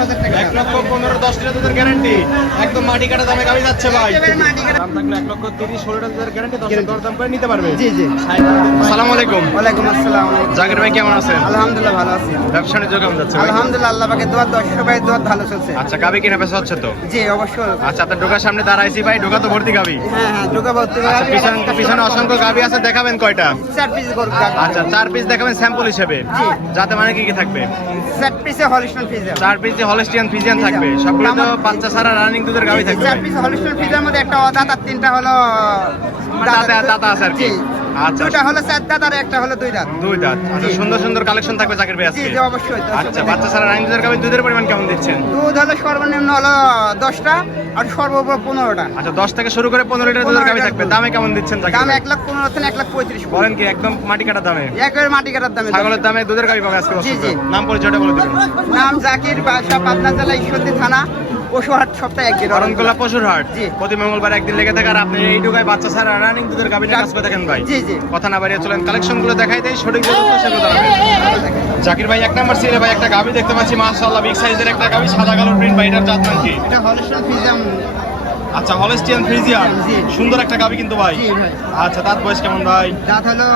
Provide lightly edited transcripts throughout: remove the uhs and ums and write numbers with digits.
1,15,000 10 litre দুধের guarantee একদম মাটি কাটা দামে গাবি যাচ্ছে ভাই দাম থাকলে 1,30,16 লিটার দুধের গ্যারান্টি 10 দর দাম করে নিতে পারবে জি জি। আসসালামু আলাইকুম। ওয়ালাইকুম আসসালাম। জাকির ভাই কেমন আছেন? আলহামদুলিল্লাহ ভালো আছি। ব্যবসা বাণিজ্য কেমন যাচ্ছে ভাই? আলহামদুলিল্লাহ আল্লাহ পাকের দোয়া, দর্শক ভাই দোয়া ভালো চলছে। আচ্ছা গাবি কিনা বেচা হচ্ছে তো? জি অবশ্যই। আচ্ছা আপনার ঢোকার সামনে দাঁড়াইছি ভাই, ঢোকা তো ভর্তি গাবি। হ্যাঁ হ্যাঁ ঢোকা ভর্তি আচ্ছা, পিছনে অসংখ্য গাবি আছে, দেখাবেন কয়টা? 4 পিস করব। আচ্ছা 4 পিস দেখাবেন স্যাম্পল হিসেবে। জি। যাতে মানে কি কি থাকবে? 4 পিসে হলিস্টাইন ফ্রিজিয়ান। 4 পিসে হলস্টিয়ান ফ্রিজিয়ান থাকবে, সবগুলো তো বাচ্চা ছাড়া রানিং দুধের গাবি থাকবে। 4 পিস হলিস্টাইন ফ্রিজিয়ার মধ্যে একটা অদাঁত আর 3টা হলো দাঁতা আছে আর কি। জি। আচ্ছা দুটো হলো 4 দাঁত আর একটা হলো 2 দাঁত। 2 দাঁত। আচ্ছা জি। সুন্দর সুন্দর কালেকশন থাকবে জাকির ভাই জি আজকে। জি অবশ্যই। আচ্ছা বাচ্চা ছাড়া রানিং দুধের গাবি দুধের পরিমাণ কেমন দিচ্ছেন? দুধ হলো সর্বনিম্ন হলো 10টা আর সর্বোপরি 15টা। আচ্ছা 10 থেকে শুরু করে 15 লিটার দুধের গাবি থাকবে। দামে কেমন দিচ্ছেন জাকির দাম ভাই? 1,15,000 থেকে 1,35,000 বলেন কি একদম মাটি কাটা দামে? একেবারে মাটি কাটার দামে। ছাগলের দামে দুধের গাবি পাবে আজকে জি, জি। নাম পরিচয়টা বলে দিবেন। নাম জাকির, বাসা পাবনা জেলা ঈশ্বরদী থানা, পশুহাট, সপ্তাহে একদিন। অরণকোলা পশুর হাট। জি। প্রতি মঙ্গলবার একদিন লেগে থাকে আর আপনি এই ঢুকায় বাচ্চা ছাড়া রানিং দুধের গাবি নিয়ে কাজ করে দেখেন ভাই। জি জি। কথা না বাড়িয়ে চলেন কালেকশন গুলো দেখাই দেই, সঠিক যেগুলো সেগুলো জানাবেন। জাকির ভাই এক নাম্বার সিলে ভাই একটা গাবি দেখতে পাচ্ছি মাশাআল্লাহ, বিগ সাইজের একটা গাবি, সাদা কালো প্রিন্ট ভাই, এটার জাত নাম কি? এটা হলিস্টাইন ফ্রিজিয়ান। আচ্ছা হলস্টিয়ান ফ্রিজিয়ান। জি। সুন্দর একটা গাবি কিন্তু ভাই। জি ভাই। আচ্ছা দাঁত বয়স কেমন ভাই? দাঁত হলো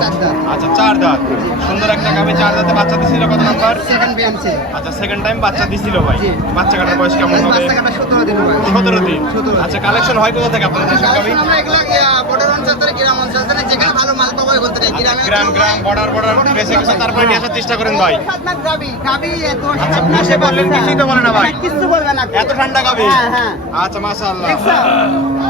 4 দাঁত। আচ্ছা 4 দাঁত। সুন্দর একটা গাবি, 4 দাঁতে বাচ্চা দিছিল কত নাম্বার? সেকেন্ড বিয়ান ছিল। আচ্ছা সেকেন্ড টাইম বাচ্চা দিছিল ভাই। জি। বাচ্চা কাটার বয়স কেমন হবে? বাচ্চা কাটা 17 দিন হয়। 17 দিন। 17 দিন। আচ্ছা কালেকশন হয় কোথা থেকে আপনাদের দেশের গাবি? আমরা এগুলা বর্ডার অঞ্চল থেকে, গ্রাম অঞ্চল থেকে যেখানে ভালো মাল পাবো ওই করতে চাই। গ্রাম বর্ডার বেছে গেছে তারপরে নিয়ে আসার চেষ্টা করেন ভাই। গাবি এত আচ্ছা বসে বললেন কিছুই তো বলে না ভাই। কিছু বলবে না। এত ঠান্ডা গাবি। হ্যাঁ হ্যাঁ। আচ্ছা মাশাআল্লাহ। দেখছো?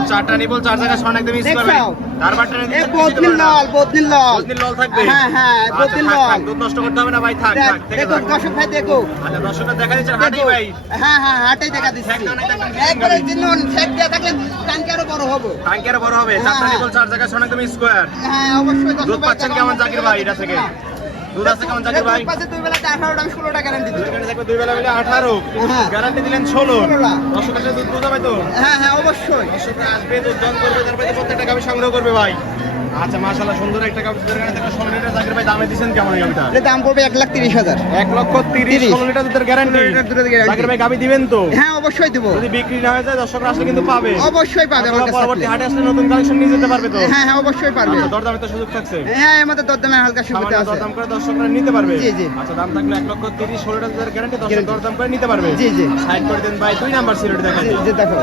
চারটা নিবল, 4 জায়গা সমান একদম ইস করবে। দেখছো? তারবারটা নিয়ে এ বদনিল লাল, বদনিল লাল। বদনিল লাল থাকবে। হ্যাঁ হ্যাঁ আচ্ছা, বদনিল থাক, লাল। থাক, দুধ নষ্ট করতে হবে না ভাই, থাক থাক থেকে দেখো থাক। দর্শক ভাই দেখো। আচ্ছা দর্শকরা দেখা দিচ্ছেন হাটেই ভাই। হ্যাঁ হ্যাঁ হাটেই দেখা দিচ্ছি। ঠেক দাও না, দেখবেন কি একবারে গাবি। দিন ঠেক দেয়া থাকলে টাঙ্কি আরো বড় হবে। টাঙ্কি আরো বড় হবে। চারটা হ্যাঁ। নিবল, 4 জায়গা সমান একদম স্কয়ার। হ্যাঁ অবশ্যই দর্শক দুধ ভাই পাচ্ছেন কেমন জাকির ভাই এটা থেকে? দুধ আছে কেমন জাকির ভাই? দুধ পাচ্ছে 2 বেলাতে 18টা, আমি 16টা গ্যারান্টি দিই। এখানে দেখো 2 বেলা মিলে 18, হ্যাঁ। গ্যারান্টি দিলেন 16। 16 দর্শকের সাথে দুধ বোঝাবে তো? হ্যাঁ হ্যাঁ অবশ্যই। দর্শকরা আসবে, দুধ দান করবে, তারপরে তো প্রত্যেকটা গাবি সংগ্রহ করবে ভাই। আচ্ছা মাশাআল্লাহ সুন্দর একটা গাবি, দুধের গাড়ি থেকে 16 লিটার জাকির ভাই দামে দিবেন কেমন এই গাবিটা? এর দাম পড়বে 1,30,000। 1,30,000 16 লিটার দুধের গ্যারান্টি। 16 লিটার দুধের guarantee। জাকির ভাই গাবি দিবেন তো? হ্যাঁ অবশ্যই দেব। যদি বিক্রি না হয়ে যায় দর্শকরা আসলে কিন্তু পাবে। অবশ্যই পাবে আমার অথবা কাছে পরবর্তী আসলে। হাটে আসলে নতুন কালেকশন নিয়ে যেতে পারবে তো? হ্যাঁ হ্যাঁ অবশ্যই পারবে। আচ্ছা দরদামে তো সুযোগ থাকছে। হ্যাঁ এর মধ্যে দরদামে হালকা সুবিধা সামান্য আছে। দরদাম করে দর্শকরা নিতে পারবে। জি, জি। আচ্ছা দাম থাকলে 1,30,000 16 লিটার দুধের গ্যারান্টি, দর্শক Guarantee। দরদাম করে নিতে পারবে। জি, জি। সাইড করে দেন ভাই, 2 নাম্বার সিরিয়াল দেখাই জি দিন। জি দেখো।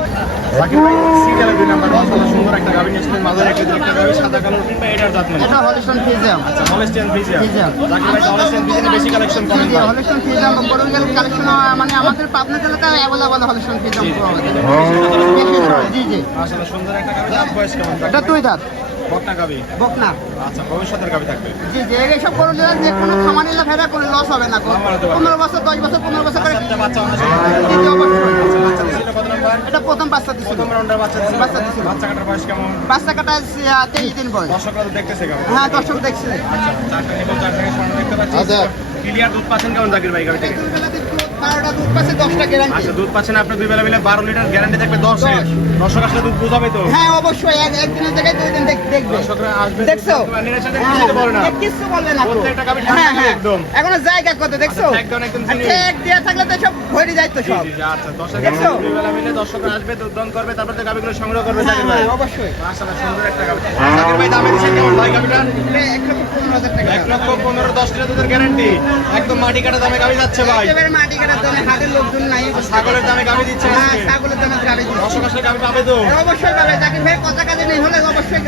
জাকির ভাই সিরিয়ালে 2 নাম্বার মাশাআল্লাহ সুন্দর একটা গাবি নিয়ে এসেছেন, মাঝে একটা গাবি, সাদা কালো প্রিন্ট ভাই, এটার জাত মানে? এটা হলিস্টাইন ফ্রিজিয়ান। আচ্ছা হলস্টিয়ান ফ্রিজিয়ান। ফ্রিজিয়ান। জাকির ভাই তো হলস্টিয়ান ফ্রিজিয়ানে বেশি কালেকশন করেন ভাই। হলিস্টাইন ফ্রিজিয়ান বড় গেল কালেকশন মানে আমাদের পাবনা জেলাতে अवेलेबल হলিস্টাইন ফ্রিজিয়ান জি, পাওয়া যায়। জি। জি জি। মাশাআল্লাহ সুন্দর একটা গাবি, দাঁত বয়স কেমন জাকির এটা ভাই? 2 দাঁত। বকনা গাবি। বকনা। আচ্ছা ভবিষ্যতের গাবি থাকবে। জি জি এইসব করলে যে কোনো খামারিলা ফেরা কোনো লস হবে না। লাভ বাড়াতে পারবে। 15 বছর 10 বছর 15 বছর করে। বাচ্চা বাচ্চা অনেক ছোট। জি জি অবশ্যই। বাচ্চা দিছিল কত নাম্বার? এটা প্রথম বাচ্চা দিছিল। প্রথম রাউন্ডের বাচ্চা দিছিল। বাচ্চা দিছিল। বাচ্চা কাটার বয়স কেমন? বাচ্চা কাটা 23 দিন বয়স। দর্শকরা তো দেখতেছে গাবি। হ্যাঁ দর্শক দেখছে। আচ্ছা চারটা নিবল, 4 থেকে স্বর্ণ দেখতে পাচ্ছি। আচ্ছা। ক্লিয়ার দুধ পাচ্ছেন কেমন জাকির ভাই গাবি থেকে? 12টা দুধ পাচ্ছে 10টা গ্যারান্টি। আচ্ছা দুধ পাচ্ছেন আপনি 2 বেলা মিলে 12 লিটার গ্যারান্টি থাকবে 10 এর। দর্শক আসলে দুধ বোঝাবে তো? হ্যাঁ অবশ্যই একদিনের জায়গায় 2 দিন দেখবে। দর্শকরা আসবে, দেখছো? নিয়ে সাথে কিছু বলে না। কিছু বলবে না তো। প্রত্যেকটা গাবি ঠান্ডা হ্যাঁ হ্যাঁ একদম। এখনো জায়গা কত দেখছো? আচ্ছা, একদম একদম আর চিনি। ঠেক দেয়া থাকলে তো সব ভরে যায় তো জি সব। জি জি, আচ্ছা দর্শক দেখছো? 2 বেলা মিলে দর্শকরা আসবে, দুধ দান করবে, তারপর তো গাবিগুলো সংগ্রহ করবে হ্যাঁ জাকির ভাই। হ্যাঁ অবশ্যই। মাশাআল্লাহ সুন্দর একটা গাবি। জাকির ভাই দামে দিচ্ছেন কেমন ভাই গাবিটা? 1,15,000 টাকা। 1,15,000 10 লিটার দুধের গ্যারান্টি, একদম মাটি কাটা দামে গাবি যাচ্ছে ভাই। একেবারে মাটি কাটার দামে হাটের লোকজন নাই। ছাগলের দামে গাবি দিচ্ছে হ্যাঁ আজকে। ছাগলের দামে গাবি দিচ্ছে। দর্শক আসলে গাবি পাবে তো? অবশ্যই পাবে। জাকির ভাই কথা কাজে নেই হলে অবশ্যই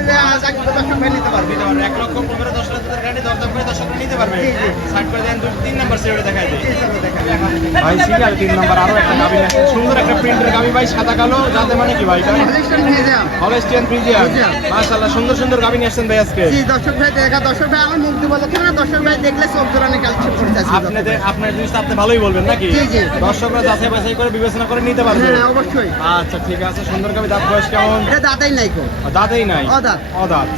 জাকির দর্শক ভাই নিতে পারবে। নিতে পারবে 1,15,000 10 লিটার দুধের গ্যারান্টি, দরদাম করে দর্শকরা নিতে পারবে। জি, জি। সাইড করে দেন 3 নাম্বার সিরিয়ালে দেখাই দিই। জি, চলো দেখা। ভাই সিরিয়াল 3 নাম্বার আরো একটা গাবি আছে, সুন্দর একটা প্রিন্টের গাবি ভাই, সাদা কালো, যাতে মানে কি ভাই এটা? Holstein Friesian. Holstein Friesian. Friesian. মাশাআল্লাহ সুন্দর সুন্দর গাবি নিয়ে আসছেন ভাই আজকে। জি দর্শক ভাই দেখা, দর্শক ভাই আমার মুখ দিয়ে বলে কেন না, দর্শক ভাই দেখলে সব ধরনের কালেকশন করতে আছে। আপনার জিনিসটা আপনি ভালোই বলবেন নাকি? জি, জি। দর্শকরা যাচাই বাছাই করে বিবেচনা করে নিতে পারবে। হ্যাঁ অবশ্যই। আচ্ছা ঠিক আছে, সুন্দর গাবি, দাঁত বয়স কেমন? এটা দাদাই নাই কো। দাঁতেই নাই? অদাঁত। অদাঁত।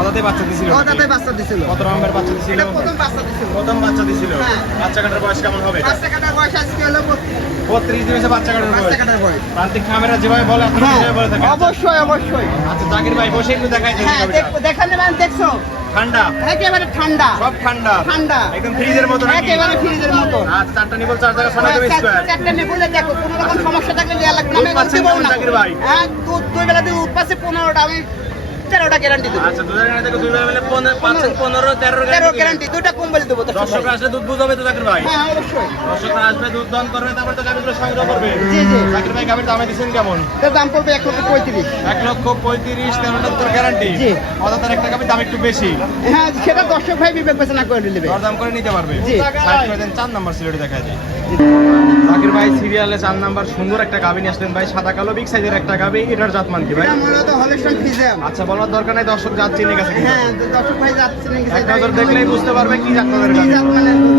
অদাঁতে বাচ্চা দিছিল? অদাঁতে বাচ্চা দিছিল। কত নম্বর বাচ্চা দিছিল? এটা প্রথম বাচ্চা দিছিল। প্রথম বাচ্চা দিছিল। হ্যাঁ। বাচ্চা কাটার বয়স কেমন হবে? বাচ্চা কাটার বয়স আজকে হলো 32 দিন হয়েছে বাচ্চা কাটার বয়স। বাচ্চা কাটার বয়স। প্রান্তিক ক্যামেরা যেভাবে বলে আপনি হ্যাঁ সেভাবে বলে থাকেন। অবশ্যই অবশ্যই। আচ্া জাকির ভাই বসে একটু দেখাই দেন হ্যাঁ গাবিটা। দেখালে মানে দেখছো ঠান্ডা একেবারে ঠান্ডা সব ঠান্ডা ঠান্ডা একদম ফ্রিজের মতো নাকি একেবারে ফ্রিজের মতো আচ্ছা চারটা নিবল চার জায়গা সোনা দেবে স্কয়ার চারটা নেবুলে দেখো কোনো রকম সমস্যা থাকলে দেয়া লাগবে না দুধ আমি পাচ্ছেন দেবো কেমন না জাকির ভাই? হ্যাঁ দুই বেলা দিয়ে দুধ পাচ্ছে 15টা আমি 13টা গ্যারান্টি দেবো আচ্ছা দুধের গাড়ি থেকে দুই বেলা মিলে 15 13 13 গ্যারান্টি দুইটা কম্বল দেবো দর্শকরা আসলে দুধ বুঝাবে তো জাকির ভাই হ্যাঁ অবশ্যই দর্শকরা আসবে দুধ দান করবে তারপর তো গাভীগুলো সংগ্রহ করবে জি জি জাকির ভাই গাভীর দামে দিচ্ছেন কেমন এর দাম পড়বে 1,35,000 1,35,000 13টা তোর গ্যারান্টি জি। অদাতার একটা গাভীর দাম একটু বেশি হ্যাঁ সেটা দর্শক ভাই বিবেচনা করে নেবে দরদাম করে নিতে পারবে জি। সাইড করে দেন 4 নাম্বার সিলেটে দেখা যায় জাকির ভাই সিরিয়ালে 4 নাম্বার সুন্দর একটা গাভী নিয়ে আসলেন ভাই সাদা কালো বিগ সাইজের একটা গাভী এটার জাত মান কি ভাই এটা মূলত হলস্টাইন ফ্রিজিয়ান আচ্ছা বলার দরকার নাই দর্শক জাত চিনে গেছে কিন্তু। হ্যাঁ দর্শক ভাই যাচ্ছে নাকি এক নজর দেখলেই বুঝতে পারবে কি জাত তাদের গাভী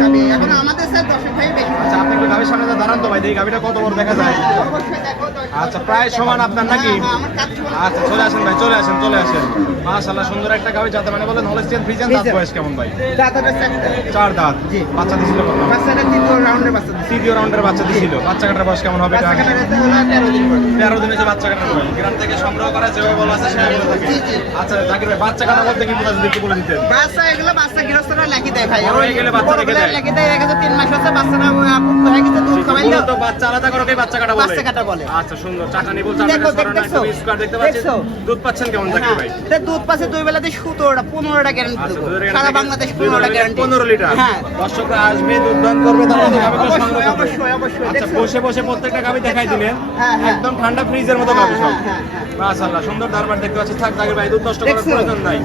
গাবি এখন আমাদের স্যার দর্শক ভাই বেশি আচ্ছা আপনি একটু গাভীর সামনে দাঁড়ান তো ভাই এই গাভীটা কত বড় দেখা যায় অবশ্যই দেখো আচ্ছা প্রায় সমান আপনার নাকি হ্যাঁ, আমার কাজ ছিল না। আচ্ছা চলে আসেন ভাই চলে আসেন মাশাআল্লাহ সুন্দর একটা গাভী যাতে মানে বলেন হলস্টিয়ান ফ্রিজিয়ান দাঁত বয়স কেমন ভাই দাঁতটা চারটা 4 দাঁত জি। বাচ্চা দিছিল কত বাচ্চাটা দ্বিতীয় রাউন্ডের বাচ্চা দিচ্ছে। তৃতীয় রাউন্ডের বাচ্চা দিছিল বাচ্চা কাটার বয়স কেমন হবে বাচ্চা কাটা রেতে হলো 13 দিন পর 13 দিনে যে বাচ্চা কাটার বয়স গ্রাম থেকে সংগ্রহ করা যেভাবে বলা আছে সেভাবে বলে থাকে জি, জি। আচ্ছা জাকির ভাই বাচ্চা কাটা বলতে কি বোঝাচ্ছে একটু বলে দিতেন বাচ্চা এগুলো বাচ্চা গৃহস্থরা লেখি দেয় ভাই বড় হয়ে গেলে বাচ্চা রেখে দেয়। লেখি দেয় এক 3 মাস হচ্ছে বাচ্চারা পুক্ত হয়ে গেছে দুধ খাওয়াইলো মূলত বাচ্চা আলাদা করে বাচ্চা কাটা বলে বাচ্চা কাটা বলে আচ্ছা সুন্দর চাটা নিবল দেখো, চাটা দেখছো? একটা স্কয়ার দেখতে পাচ্ছেন দেখছো? দুধ পাচ্ছেন কেমন জাকির ভাই তে দুধ পাচ্ছে দুই বেলাতে 17টা 15টা গ্যারান্টি আচ্ছা দেবো দুধের সারা গাড়ি বাংলাদেশ দুই 15টা বেলা গ্যারান্টি 15 লিটার হ্যাঁ দর্শকরা আসবে দুধ দান করবে তারপরে তো গাভীগুলো সংগ্রহ করবে অবশ্যই অবশ্যই আচ্ছা দেখছো? বসে বসে প্রত্যেকটা গাভী দেখাই দিলেন হ্যাঁ, হ্যাঁ। একদম ঠান্ডা ফ্রিজের মতো হ্যাঁ, গাভী সব হ্যাঁ, হ্যাঁ। মাশাআল্লাহ সুন্দর দরবার দেখতে পাচ্ছি থাক জাকির ভাই দুধ নষ্ট করার দেখছো? প্রয়োজন নাই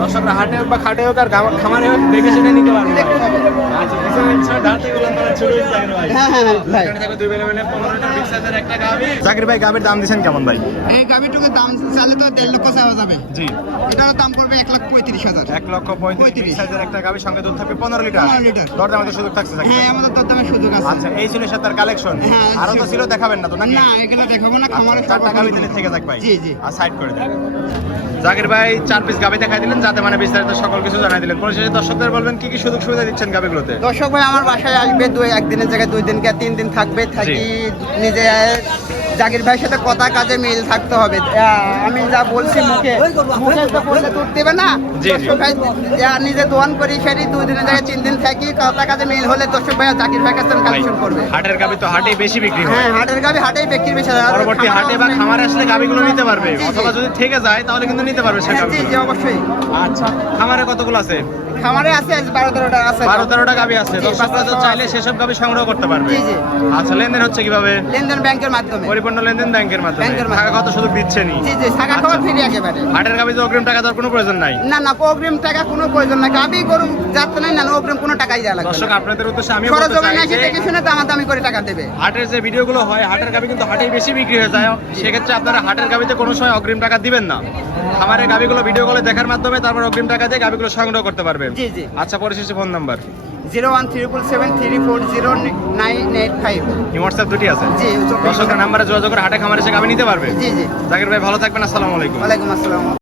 দর্শকরা হাটে হোক বা খাটে হোক আর খামারে হোক দেখে সেটা নিতে পারবে দেখতে হবে। আচ্ছা পিছনে ইনশাআল্লাহ ধারতে গুলো আমরা ছোট জাকির ভাই হ্যাঁ হ্যাঁ হ্যাঁ ভাই এখানে দেখো দুই বেলা মিলে 15 লিটার বিগ সাইজের একটা গাভী জাকির ভাই গাভীর দাম দিবেন কেমন ভাই এই গাভিটুকুর দাম চাইলে তো 1.5 লক্ষ চাওয়া যাবে জি এটার দাম পড়বে 1,35,000 1,35,000 সাইজের একটা গাভীর সঙ্গে দুধ থাকবে 15 লিটার 15 লিটার। দরদামের সুযোগ থাকছে জাকির হ্যাঁ ভাই আমাদের দরদামের সুযোগ আছে আচ্ছা এই ছিল সাতার কালেকশন হ্যাঁ, আরো তো ছিল দেখাবেন না তো নাকি না এগুলো দেখাবো না খামারে সব চারটা গাভী দিলে থেকে যাক ভাই জি, জি। আর সাইড করে দেন জাকির ভাই 4 পিস গাভী দেখাই দিলেন যাতে মানে বিস্তারিত সকল কিছু জানাই দিলেন পরিশেষে দর্শকদের বলবেন কি কি সুযোগ সুবিধা দিচ্ছেন গাভীগুলোতে দর্শক ভাই আমার বাসায় আসবে একদিনের জায়গায় 2 দিন কে 3 দিন থাকবে থাকি নিজে জাকির ভাইয়ের সাথে কথা কাজে মিল থাকতে হবে আমি যা বলছি মুখে তো বললে দুধ দেবে না জি, জি। দর্শক ভাই নিজে দোয়ান করি সেটি 2 দিনের জায়গায় 3 দিন থাকি কথা কাজে মিল হলে দর্শক ভাই জাকির ভাই কাছে কালেকশন করবে হাটের গাভী তো হাটেই বেশি বিক্রি হয় হ্যাঁ হাটের গাবি হাটেই বিক্রি বেশি হয়। আর পরবর্তী খামারে হাটে বা অনেক- খামারে আসলে গাভীগুলো নিতে পারবে জি, জি। অথবা যদি থেকে যায় তাহলে কিন্তু নিতে পারবে সেটা হ্যাঁ, জি জি অবশ্যই আচ্ছা খামারে কতগুলো আছে খামারে আছে 12-13টা আছে 12-13টা গাভী আছে জি, দর্শকরা তো 500 চাইলে সেসব গাভী সংগ্রহ করতে পারবে জি, জি। আচ্ছা লেনদেন হচ্ছে কিভাবে লেনদেন ব্যাংকের মাধ্যমে পরিপূর্ণ লেনদেন ব্যাংকের মাধ্যমে ব্যাংকের মাধ্যমে। টাকা কত শুধু দিচ্ছেনই জি জি টাকা খাওয়া ফ্রি একেবারে হাটের গাভী তো অগ্রিম টাকা দেওয়ার কোনো প্রয়োজন নাই না না অগ্রিম টাকা কোনো প্রয়োজন নাই গাবি গরু যাচ্ছে না না অগ্রিম কোনো টাকাই দেওয়া লাগবে দর্শক না আপনাদের উদ্দেশ্যে আমি খরচ বলতে জমা চাই না যে দেখে শুনে দামাদামি করে টাকা দেবে হাটের যে ভিডিওগুলো হয় হাটের গাভী কিন্তু হাটেই বেশি বিক্রি হয়ে যায় সেক্ষেত্রে আপনারা হাটের গাভীতে কোনো সময় অগ্রিম টাকা দিবেন না খামারের গাভীগুলো ভিডিও কলে দেখার মাধ্যমে তারপর অগ্রিম টাকা দিয়ে গাভীগুলো সংগ্রহ করতে পারবেন জি, জি। আচ্ছা পরিশেষে ফোন নাম্বার 01377340985 হোয়াটসঅ্যাপ দুটি আছে জি দর্শকের নাম্বারে যোগাযোগ করে হাটে খামারে এসে গাভী নিতে পারবে জি জি জাকির ভাই ভালো থাকবেন আসসালামু আলাইকুম ওয়ালাইকুম আসসালাম